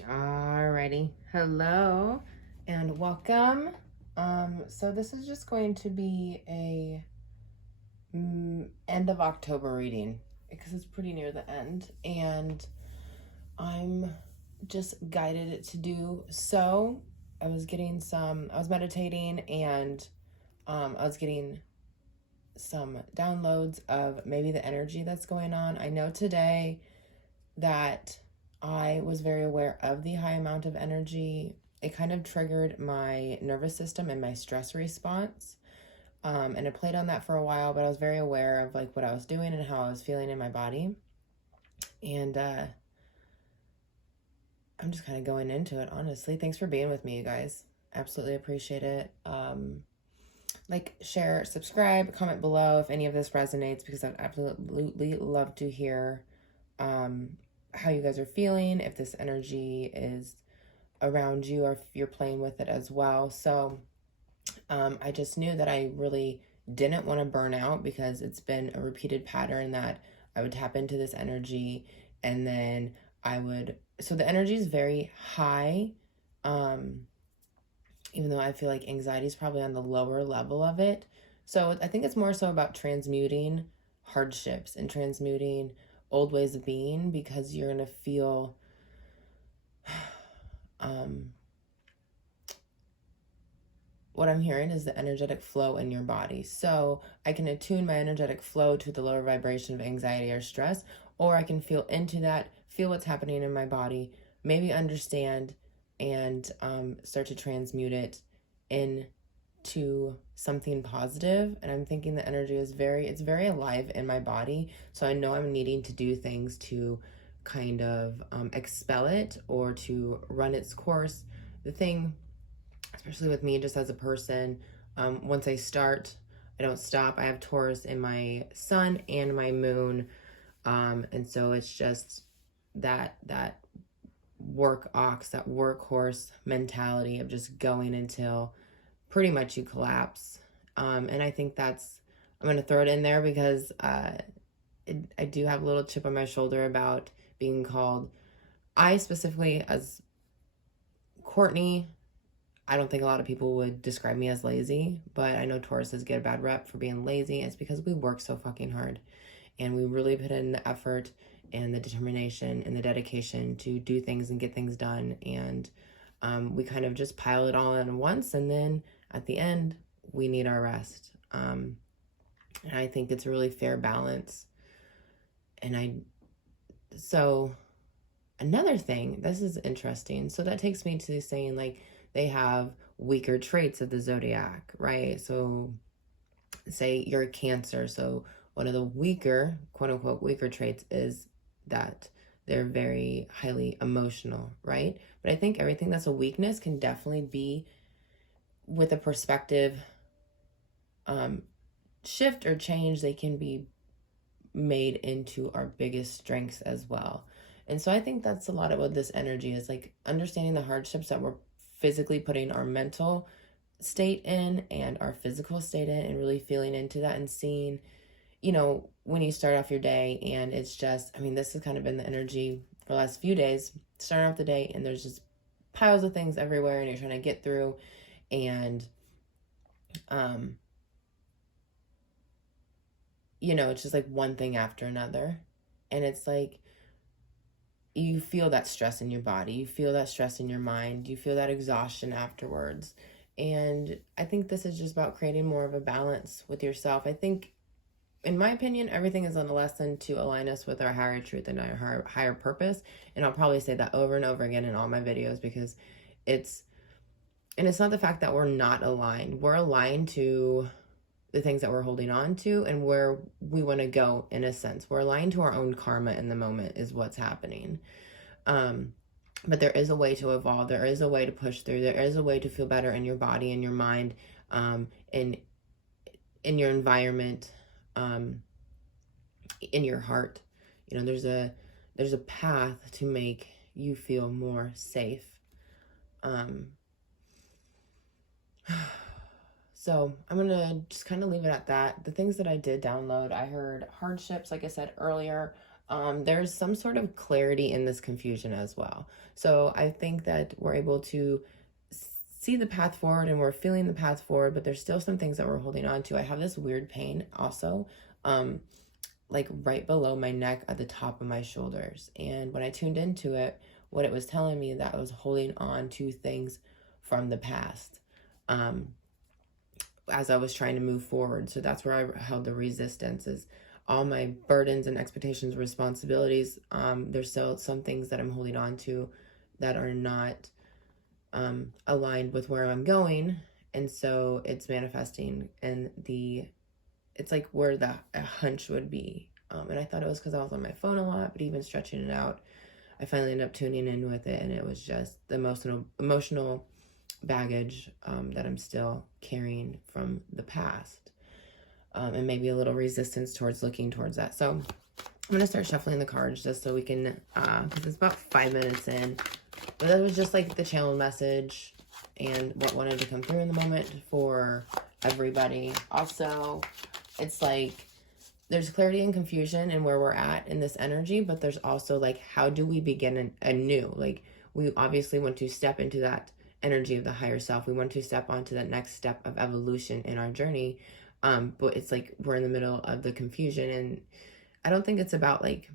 Alrighty, hello and welcome. So this is just going to be a end of October reading because it's pretty near the end, and I'm just guided to do so. I was meditating, and I was getting some downloads of maybe the energy that's going on. I know today that I was very aware of the high amount of energy. It kind of triggered my nervous system and my stress response. And it played on that for a while, but I was very aware of like what I was doing and how I was feeling in my body. And I'm just kind of going into it, honestly. Thanks for being with me, you guys. Absolutely appreciate it. Like, share, subscribe, comment below if any of this resonates, because I'd absolutely love to hear how you guys are feeling, if this energy is around you or if you're playing with it as well. So I just knew that I really didn't want to burn out, because it's been a repeated pattern that I would tap into this energy and then so the energy is very high, even though I feel like anxiety is probably on the lower level of it. So I think it's more so about transmuting hardships and transmuting old ways of being, because you're going to feel what I'm hearing is the energetic flow in your body. So I can attune my energetic flow to the lower vibration of anxiety or stress, or I can feel into that, feel what's happening in my body, maybe understand and start to transmute it into something positive. And I'm thinking the energy is it's very alive in my body. So I know I'm needing to do things to kind of expel it or to run its course. The thing, especially with me just as a person, once I start, I don't stop. I have Taurus in my sun and my moon. And so it's just that work ox, that workhorse mentality of just going until pretty much you collapse. And I think I'm going to throw it in there because I do have a little chip on my shoulder about being called, I specifically as Courtney, I don't think a lot of people would describe me as lazy, but I know Tauruses get a bad rep for being lazy. It's because we work so fucking hard and we really put in the effort and the determination and the dedication to do things and get things done. And we kind of just pile it all in once, and then at the end, we need our rest. And I think it's a really fair balance. So another thing, this is interesting. So that takes me to saying, like, they have weaker traits of the zodiac, right? So say you're a Cancer. So one of the weaker, quote unquote, weaker traits is that they're very highly emotional, right? But I think everything that's a weakness can definitely be, with a perspective shift or change, they can be made into our biggest strengths as well. And so I think that's a lot of what this energy is, like understanding the hardships that we're physically putting our mental state in and our physical state in, and really feeling into that and seeing, when you start off your day and it's just, this has kind of been the energy for the last few days, starting off the day and there's just piles of things everywhere and you're trying to get through, and it's just like one thing after another, and it's like you feel that stress in your body, you feel that stress in your mind, you feel that exhaustion afterwards. And I think this is just about creating more of a balance with yourself. I think, in my opinion, everything is on a lesson to align us with our higher truth and our higher purpose. And I'll probably say that over and over again in all my videos, because it's not the fact that we're not aligned. We're aligned to the things that we're holding on to and where we want to go, in a sense. We're aligned to our own karma in the moment is what's happening. But there is a way to evolve. There is a way to push through. There is a way to feel better in your body, in your mind, in your environment, in your heart. There's a path to make you feel more safe. So I'm going to just kind of leave it at that. The things that I did download, I heard hardships, like I said earlier, There's some sort of clarity in this confusion as well. So I think that we're able to see the path forward and we're feeling the path forward, but there's still some things that we're holding on to. I have this weird pain also, like right below my neck at the top of my shoulders. And when I tuned into it, what it was telling me that I was holding on to things from the past. As I was trying to move forward. So that's where I held the resistance, is all my burdens and expectations, responsibilities. There's still some things that I'm holding on to that are not aligned with where I'm going. And so it's manifesting and it's like where the hunch would be. And I thought it was because I was on my phone a lot, but even stretching it out, I finally ended up tuning in with it. And it was just the emotional baggage that I'm still carrying from the past, and maybe a little resistance towards looking towards that. So I'm gonna start shuffling the cards just so we can, because it's about 5 minutes in, but that was just like the channel message and what wanted to come through in the moment for everybody. Also, it's like there's clarity and confusion in where we're at in this energy, but there's also like, how do we begin anew? Like, we obviously want to step into that energy of the higher self. We want to step onto that next step of evolution in our journey. But it's like we're in the middle of the confusion, and I don't think it's about like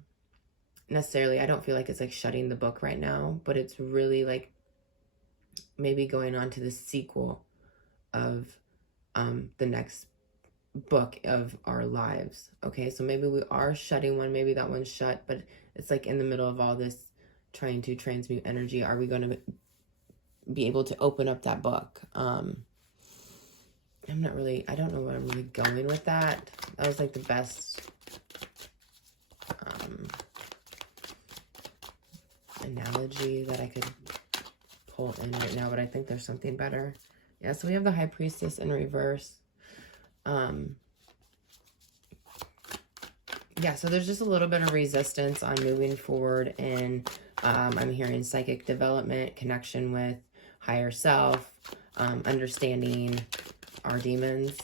necessarily, I don't feel like it's like shutting the book right now, but it's really like maybe going on to the sequel of the next book of our lives. Okay, so maybe we are shutting one, maybe that one's shut, but it's like in the middle of all this trying to transmute energy. Are we going to be able to open up that book? I don't know where I'm really going with that. That was like the best analogy that I could pull in right now, but I think there's something better. Yeah, so we have the High Priestess in reverse. Yeah, so there's just a little bit of resistance on moving forward, and I'm hearing psychic development, connection with higher self, understanding our demons.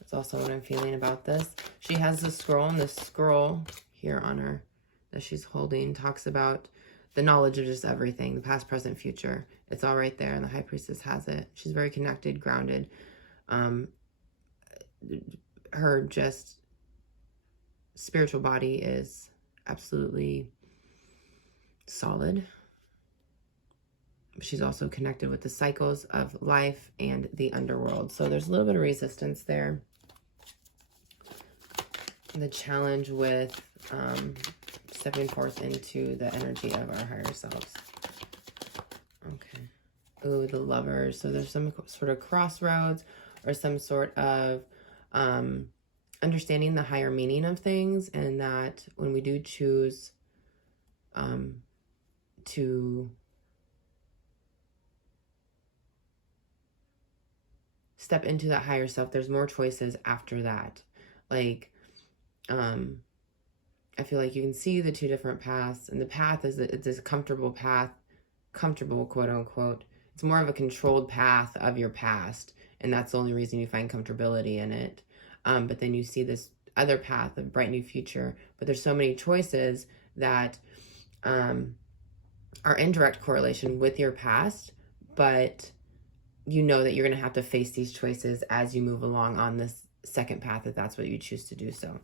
That's also what I'm feeling about this. She has the scroll, and the scroll here on her that she's holding talks about the knowledge of just everything, the past, present, future. It's all right there, and the High Priestess has it. She's very connected, grounded. Her just spiritual body is absolutely solid. She's also connected with the cycles of life and the underworld. So there's a little bit of resistance there. The challenge with stepping forth into the energy of our higher selves. Okay. Ooh, the Lovers. So there's some sort of crossroads or some sort of understanding the higher meaning of things, and that when we do choose to step into that higher self, there's more choices after that. Like, I feel like you can see the two different paths, and the path is it's a comfortable path, comfortable, quote unquote. It's more of a controlled path of your past, and that's the only reason you find comfortability in it. But then you see this other path of bright new future, but there's so many choices that are in direct correlation with your past, but you know that you're going to have to face these choices as you move along on this second path, if that's what you choose to do so.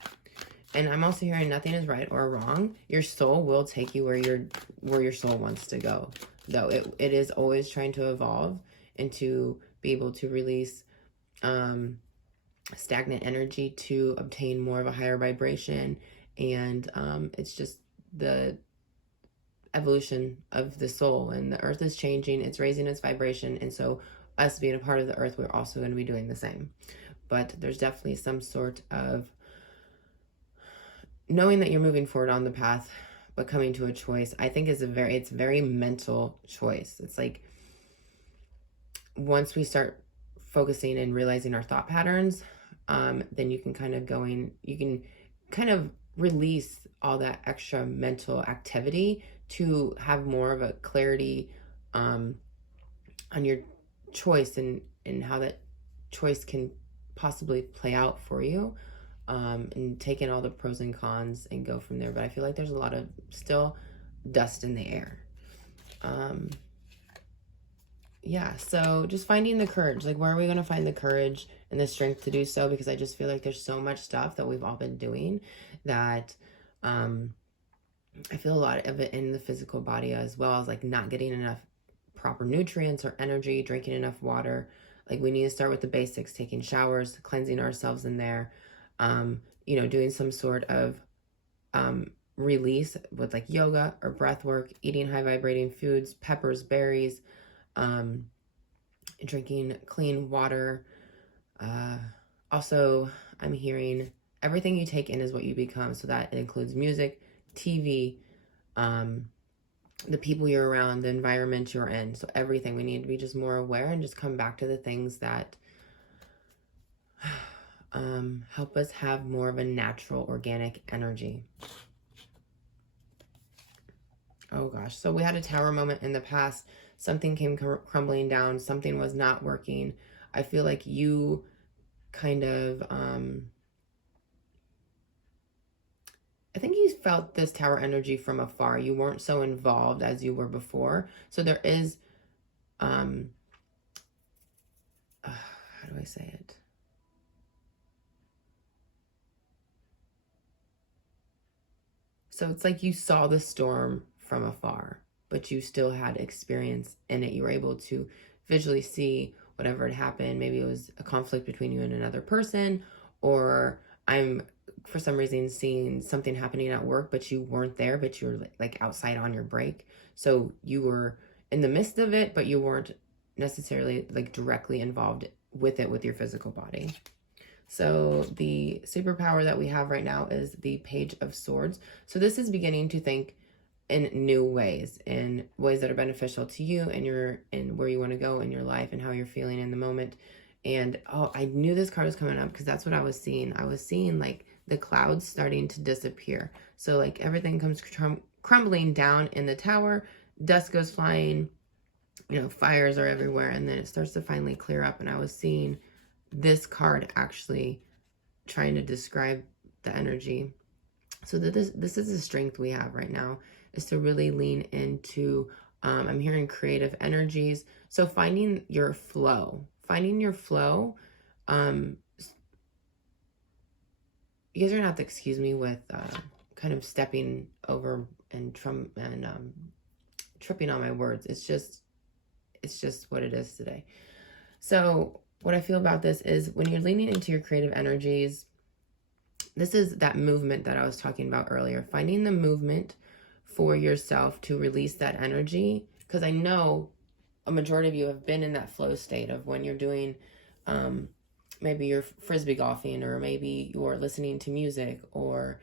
And I'm also hearing nothing is right or wrong. Your soul will take you where your soul wants to go, though it is always trying to evolve and to be able to release stagnant energy to obtain more of a higher vibration. And it's just the evolution of the soul, and the earth is changing, it's raising its vibration, and so us being a part of the earth, we're also going to be doing the same. But there's definitely some sort of knowing that you're moving forward on the path, but coming to a choice, I think it's very mental choice. It's like once we start focusing and realizing our thought patterns, then you can kind of release all that extra mental activity to have more of a clarity on your choice and how that choice can possibly play out for you. and take in all the pros and cons and go from there. But I feel like there's a lot of still dust in the air. Yeah, so just finding the courage. Like, where are we going to find the courage and the strength to do so? Because I just feel like there's so much stuff that we've all been doing that I feel a lot of it in the physical body, as well as like not getting enough proper nutrients or energy, drinking enough water. Like, we need to start with the basics, taking showers, cleansing ourselves in there, doing some sort of release with like yoga or breath work, eating high vibrating foods, peppers, berries, drinking clean water. Also, I'm hearing everything you take in is what you become. So that includes music, TV, the people you're around, the environment you're in. So everything, we need to be just more aware and just come back to the things that help us have more of a natural, organic energy. Oh gosh. So we had a tower moment in the past. Something came crumbling down. Something was not working. I feel like you kind of, I think you felt this tower energy from afar. You weren't so involved as you were before. So there is, how do I say it? So it's like you saw the storm from afar, but you still had experience in it. You were able to visually see whatever had happened. Maybe it was a conflict between you and another person, or I'm for some reason seeing something happening at work, but you weren't there, but you were like outside on your break. So you were in the midst of it, but you weren't necessarily like directly involved with it with your physical body. So the superpower that we have right now is the Page of Swords. So this is beginning to think in new ways, in ways that are beneficial to you and where you want to go in your life and how you're feeling in the moment. And oh, I knew this card was coming up because that's what I was seeing. I was seeing like the clouds starting to disappear. So like everything comes crumbling down in the tower, dust goes flying, fires are everywhere, and then it starts to finally clear up. And I was seeing this card actually trying to describe the energy. So that this is the strength we have right now, is to really lean into, I'm hearing creative energies. So finding your flow, you guys are gonna have to excuse me with kind of stepping over and tripping on my words. It's just what it is today. So what I feel about this is when you're leaning into your creative energies, this is that movement that I was talking about earlier, finding the movement for yourself to release that energy. Because I know a majority of you have been in that flow state of when you're doing, maybe you're frisbee golfing, or maybe you're listening to music, or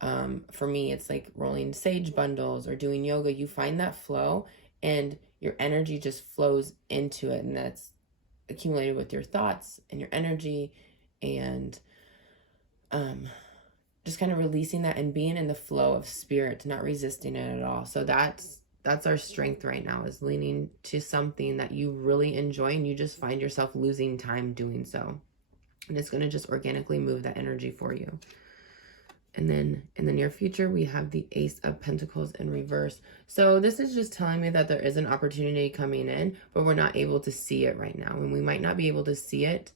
for me, it's like rolling sage bundles or doing yoga. You find that flow and your energy just flows into it, and that's accumulated with your thoughts and your energy, and just kind of releasing that and being in the flow of spirit, not resisting it at all. So that's our strength right now, is leaning to something that you really enjoy and you just find yourself losing time doing so. And it's going to just organically move that energy for you. And then in the near future, we have the Ace of Pentacles in reverse. So this is just telling me that there is an opportunity coming in, but we're not able to see it right now. And we might not be able to see it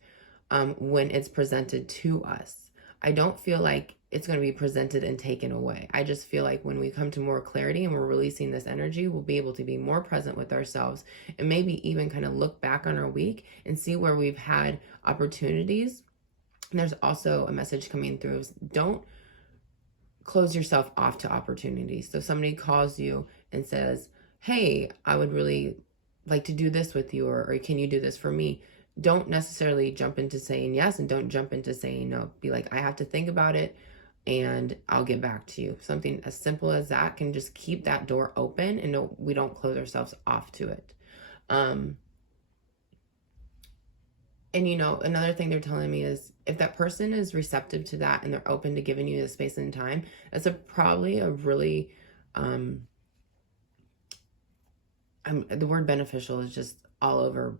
when it's presented to us. I don't feel like it's going to be presented and taken away. I just feel like when we come to more clarity and we're releasing this energy, we'll be able to be more present with ourselves, and maybe even kind of look back on our week and see where we've had opportunities. And there's also a message coming through. Don't close yourself off to opportunities. So if somebody calls you and says, hey, I would really like to do this with you, or can you do this for me? Don't necessarily jump into saying yes, and don't jump into saying no. Be like, I have to think about it and I'll get back to you. Something as simple as that can just keep that door open, and we don't close ourselves off to it. And another thing they're telling me is if that person is receptive to that and they're open to giving you the space and time, that's probably a really, the word beneficial is just all over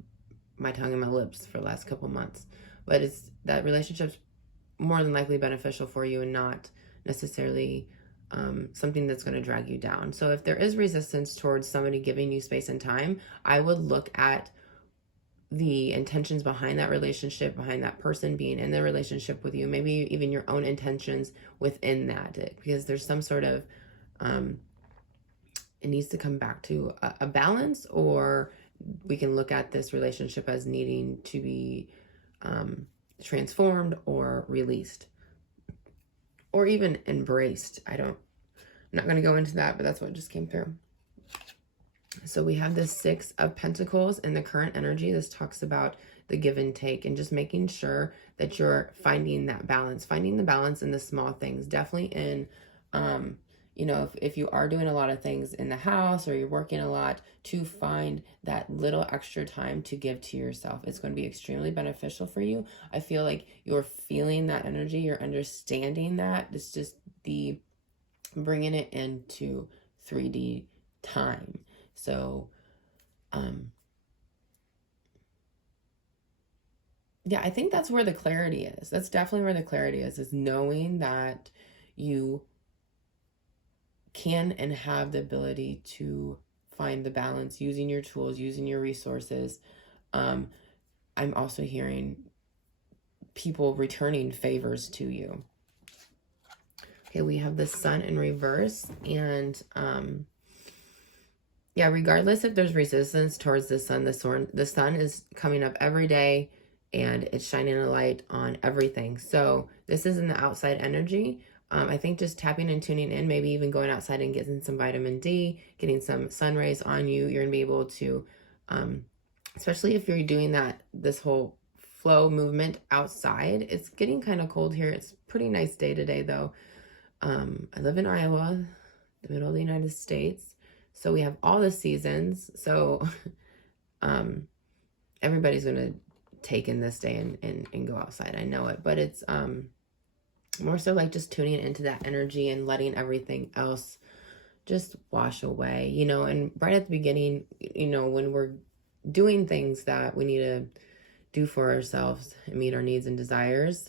my tongue and my lips for the last couple months. But it's that relationship's more than likely beneficial for you and not necessarily something that's going to drag you down. So if there is resistance towards somebody giving you space and time, I would look at the intentions behind that relationship, behind that person being in the relationship with you, maybe even your own intentions within that, because there's some sort of, it needs to come back to a balance, or we can look at this relationship as needing to be transformed or released or even embraced. I'm not going to go into that, but that's what just came through. So we have the 6 of Pentacles in the current energy. This talks about the give and take and just making sure that you're finding that balance, finding the balance in the small things. Definitely in, you know, if you are doing a lot of things in the house or you're working a lot, to find that little extra time to give to yourself. It's going to be extremely beneficial for you. I feel like you're feeling that energy. You're understanding that. It's just the bringing it into 3D time. So, yeah, I think that's where the clarity is. That's definitely where the clarity is knowing that you can and have the ability to find the balance using your tools, using your resources. I'm also hearing people returning favors to you. Okay, we have the Sun in reverse, and yeah, regardless if there's resistance towards the sun, the sun is coming up every day and it's shining a light on everything. So this is in the outside energy. I think just tapping and tuning in, maybe even going outside and getting some vitamin D, getting some sun rays on you, you're gonna be able to, especially if you're doing this whole flow movement outside. It's getting kind of cold here. It's a pretty nice day today though. I live in Iowa, the middle of the United States. So we have all the seasons. So everybody's going to take in this day and go outside. I know it, but it's more so like just tuning into that energy and letting everything else just wash away, you know. And right at the beginning, you know, when we're doing things that we need to do for ourselves and meet our needs and desires,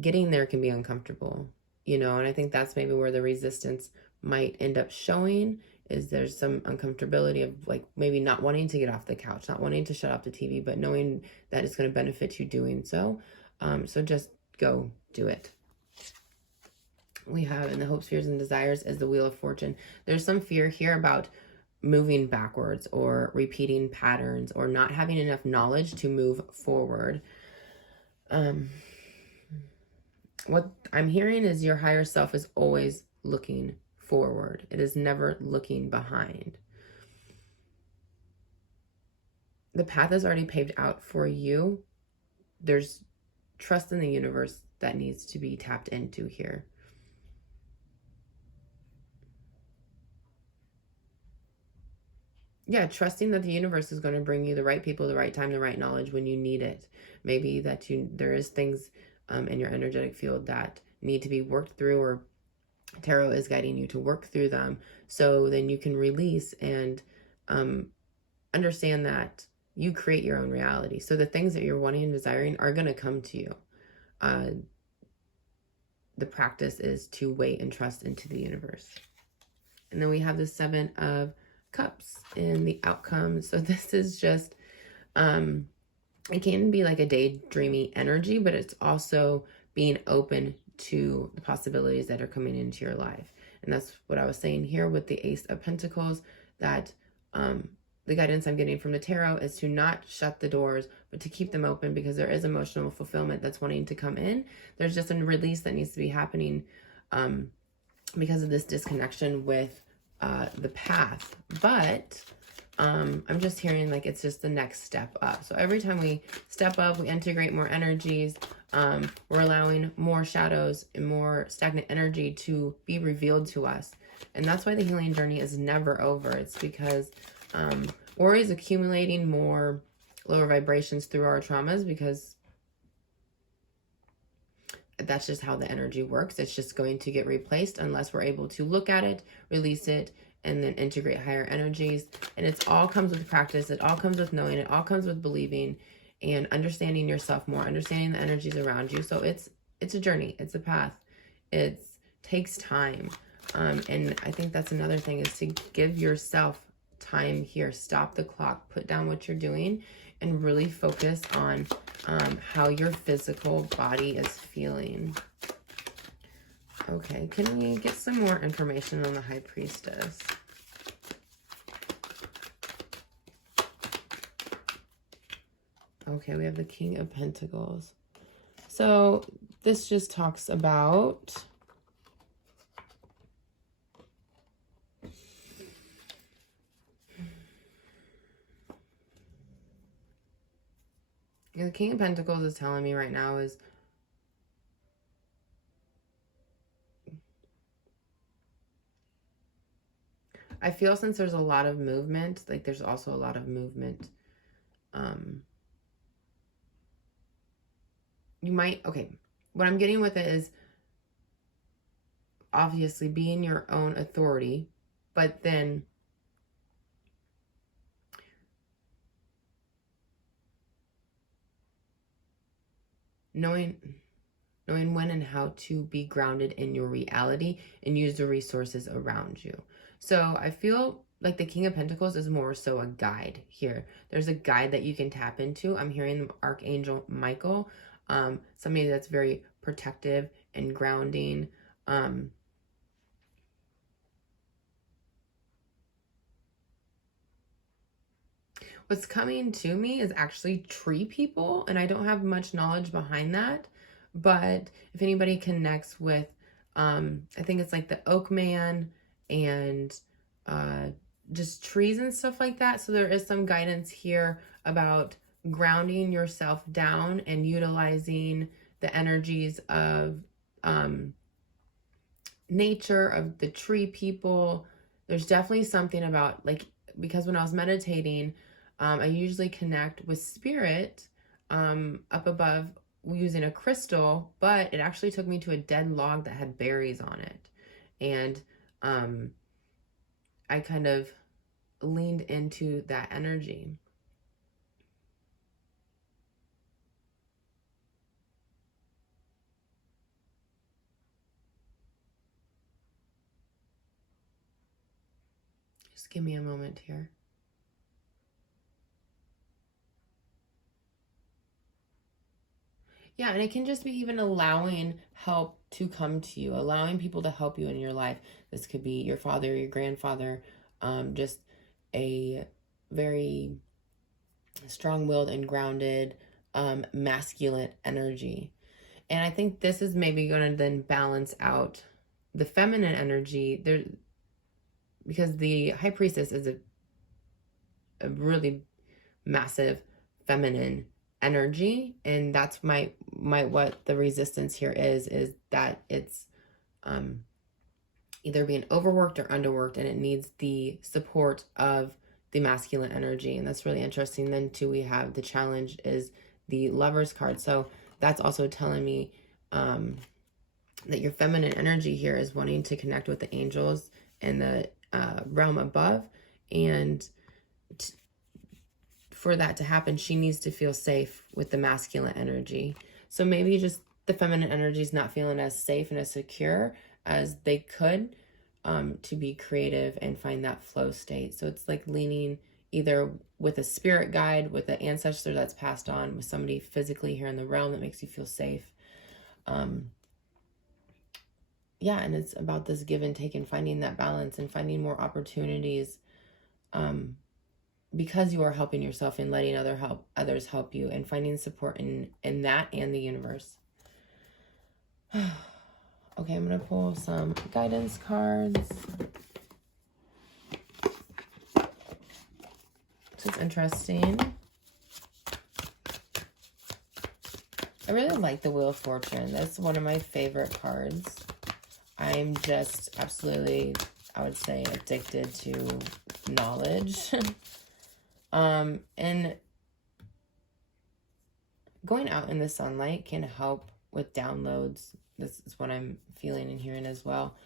getting there can be uncomfortable, you know. And I think that's maybe where the resistance might end up showing, is there's some uncomfortability of like maybe not wanting to get off the couch, not wanting to shut off the TV, but knowing that it's going to benefit you doing so. So just go do it. We have in the hopes, fears, and desires is the Wheel of Fortune. There's some fear here about moving backwards or repeating patterns or not having enough knowledge to move forward. What I'm hearing is your higher self is always looking forward. It is never looking behind. The path is already paved out for you. There's trust in the universe that needs to be tapped into here. Yeah, trusting that the universe is going to bring you the right people, the right time, the right knowledge when you need it. Maybe that there is things in your energetic field that need to be worked through, or tarot is guiding you to work through them, so then you can release and understand that you create your own reality. So the things that you're wanting and desiring are going to come to you. The practice is to wait and trust into the universe. And then we have the 7 of Cups in the outcome. So this is just, it can be like a daydreamy energy, but it's also being open to the possibilities that are coming into your life. And that's what I was saying here with the Ace of Pentacles, that the guidance I'm getting from the tarot is to not shut the doors, but to keep them open, because there is emotional fulfillment that's wanting to come in. There's just a release that needs to be happening because of this disconnection with the path. But I'm just hearing like it's just the next step up. So every time we step up, we integrate more energies. We're allowing more shadows and more stagnant energy to be revealed to us. And that's why the healing journey is never over. It's because we're always accumulating more lower vibrations through our traumas, because that's just how the energy works. It's just going to get replaced unless we're able to look at it, release it, and then integrate higher energies. And it all comes with practice. It all comes with knowing. It all comes with believing. and understanding yourself more, understanding the energies around you. So it's a journey, it's a path, it takes time. And I think that's another thing, is to give yourself time here. Stop the clock, put down what you're doing, and really focus on how your physical body is feeling. Okay, can we get some more information on the High Priestess? Okay, we have the King of Pentacles. So this just talks about the King of Pentacles is telling me right now is I feel, since there's a lot of movement, like there's also a lot of movement. You might, okay, what I'm getting with it is obviously being your own authority, but then knowing when and how to be grounded in your reality and use the resources around you. So I feel like the King of Pentacles is more so a guide here. There's a guide that you can tap into. I'm hearing Archangel Michael, somebody that's very protective and grounding. What's coming to me is actually tree people, and I don't have much knowledge behind that. But if anybody connects with, I think it's like the Oak Man and just trees and stuff like that. So there is some guidance here about grounding yourself down and utilizing the energies of nature, of the tree people. There's definitely something about, like, because when I was meditating, I usually connect with spirit up above using a crystal, but it actually took me to a dead log that had berries on it. And I kind of leaned into that energy. Just give me a moment here. Yeah, and it can just be even allowing help to come to you, allowing people to help you in your life. This could be your father, your grandfather, just a very strong-willed and grounded masculine energy. And I think this is maybe going to then balance out the feminine energy there, because the High Priestess is a really massive feminine energy, and that's my what the resistance here is that it's either being overworked or underworked, and it needs the support of the masculine energy. And that's really interesting. Then too, we have the challenge is the Lover's card, so that's also telling me that your feminine energy here is wanting to connect with the angels and the realm above, and for that to happen, she needs to feel safe with the masculine energy. So maybe just the feminine energy is not feeling as safe and as secure as they could to be creative and find that flow state. So it's like leaning either with a spirit guide, with an ancestor that's passed on, with somebody physically here in the realm that makes you feel safe. Yeah, and it's about this give and take and finding that balance and finding more opportunities because you are helping yourself and letting others help you, and finding support in that and the universe. Okay, I'm going to pull some guidance cards. This is interesting. I really like the Wheel of Fortune. That's one of my favorite cards. I'm just absolutely, I would say, addicted to knowledge. And going out in the sunlight can help with downloads. This is what I'm feeling and hearing as well.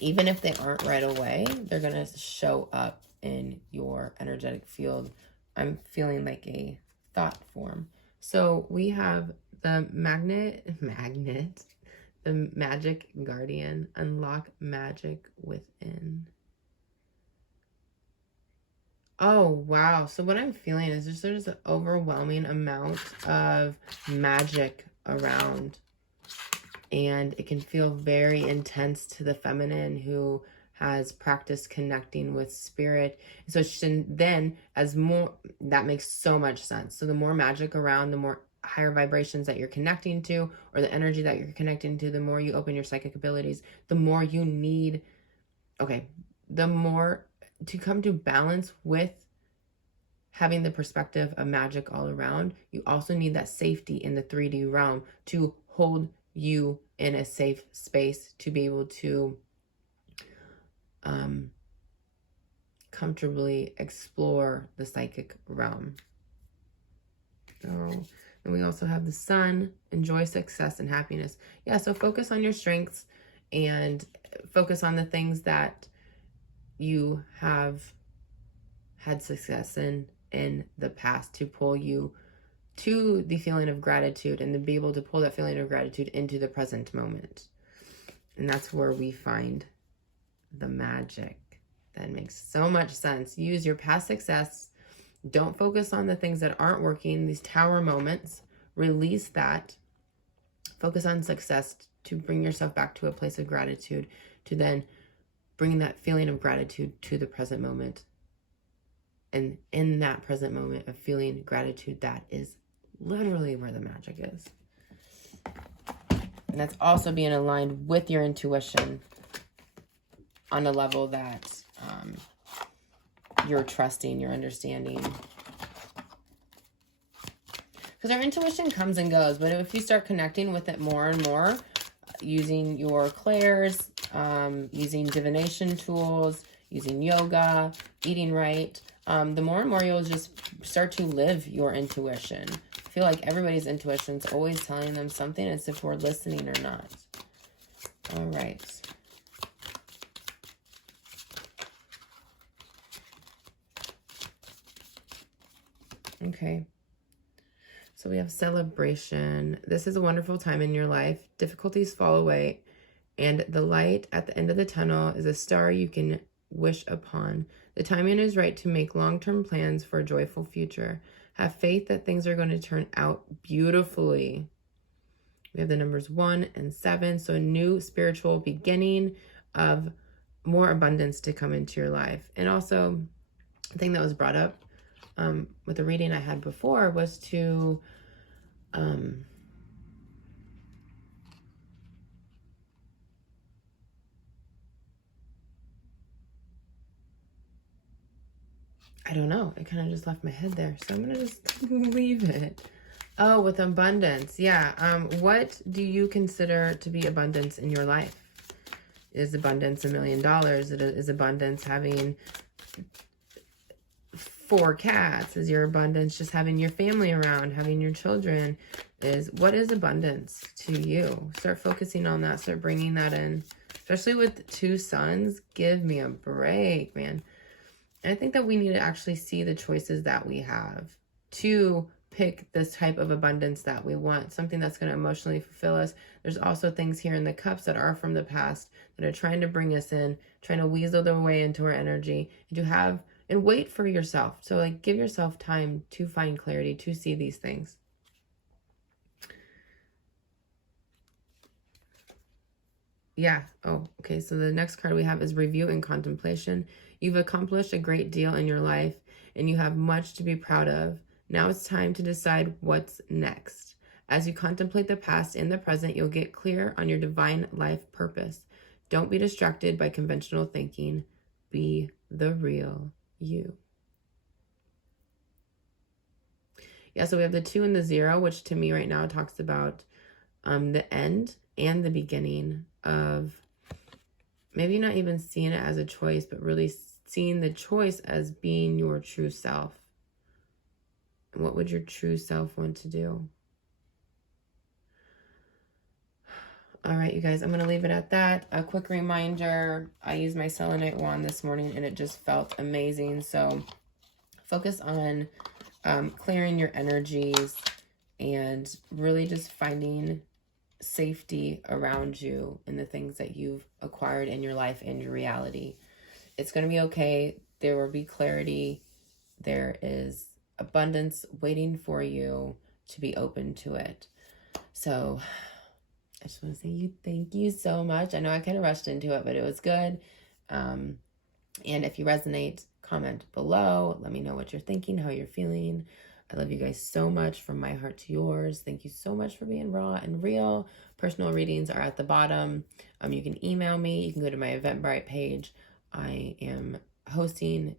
Even if they aren't right away, they're going to show up in your energetic field. I'm feeling like a thought form. So we have the the magic guardian, unlock magic within. Oh, wow. So what I'm feeling is just there's an overwhelming amount of magic around. And it can feel very intense to the feminine who has practiced connecting with spirit. So then as more, that makes so much sense. So the more magic around, the more higher vibrations that you're connecting to, or the energy that you're connecting to, the more you open your psychic abilities, the more you need, the more to come to balance with having the perspective of magic all around. You also need that safety in the 3D realm to hold you in a safe space to be able to comfortably explore the psychic realm. So, and we also have the sun, enjoy success and happiness. Yeah, so focus on your strengths and focus on the things that you have had success in the past to pull you to the feeling of gratitude and to be able to pull that feeling of gratitude into the present moment. And that's where we find the magic. That makes so much sense. Use your past success. Don't focus on the things that aren't working, these tower moments. Release that. Focus on success to bring yourself back to a place of gratitude, to then bring that feeling of gratitude to the present moment. And in that present moment of feeling gratitude, that is literally where the magic is. And that's also being aligned with your intuition on a level that you're trusting, you're understanding. Because our intuition comes and goes, but if you start connecting with it more and more, using your clairs, using divination tools, using yoga, eating right, the more and more you'll just start to live your intuition. I feel like everybody's intuition is always telling them something. It's if we're listening or not. All right. Okay. So we have celebration. This is a wonderful time in your life. Difficulties fall away, and the light at the end of the tunnel is a star you can wish upon. The timing is right to make long-term plans for a joyful future. Have faith that things are going to turn out beautifully. We have the numbers 1 and 7. So a new spiritual beginning of more abundance to come into your life. And also, the thing that was brought up with the reading I had before was to I don't know. It kind of just left my head there. So I'm going to just leave it. Oh, with abundance. Yeah. What do you consider to be abundance in your life? Is abundance $1 million? Is abundance having 4 cats? Is your abundance just having your family around, having your children? What is abundance to you? Start focusing on that. Start bringing that in. Especially with 2 sons. Give me a break, man. And I think that we need to actually see the choices that we have to pick this type of abundance that we want, something that's going to emotionally fulfill us. There's also things here in the cups that are from the past that are trying to bring us in, trying to weasel their way into our energy, and wait for yourself. So like, give yourself time to find clarity, to see these things. Yeah. Oh, okay. So the next card we have is review and contemplation. You've accomplished a great deal in your life and you have much to be proud of. Now it's time to decide what's next. As you contemplate the past and the present, you'll get clear on your divine life purpose. Don't be distracted by conventional thinking. Be the real you. Yeah, so we have the 2 and the 0, which to me right now talks about the end and the beginning of maybe not even seeing it as a choice, but really seeing the choice as being your true self. And what would your true self want to do? All right, you guys, I'm going to leave it at that. A quick reminder, I used my selenite wand this morning and it just felt amazing. So focus on clearing your energies and really just finding safety around you and the things that you've acquired in your life and your reality. It's going to be okay. There will be clarity. There is abundance waiting for you to be open to it. So I just want to say thank you so much. I know I kind of rushed into it, but it was good. And if you resonate, comment below. Let me know what you're thinking, how you're feeling. I love you guys so much, from my heart to yours. Thank you so much for being raw and real. Personal readings are at the bottom. You can email me. You can go to my Eventbrite page. I am hosting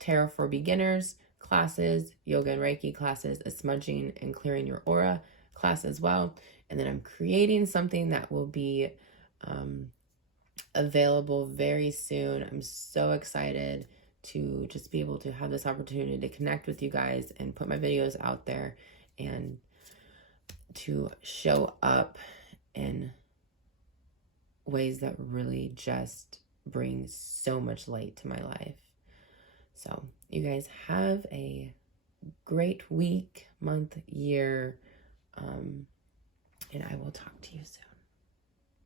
Tarot for Beginners classes, yoga and Reiki classes, a smudging and clearing your aura class as well. And then I'm creating something that will be available very soon. I'm so excited to just be able to have this opportunity to connect with you guys and put my videos out there and to show up in ways that really just bring so much light to my life. So you guys have a great week, month, year, and I will talk to you soon.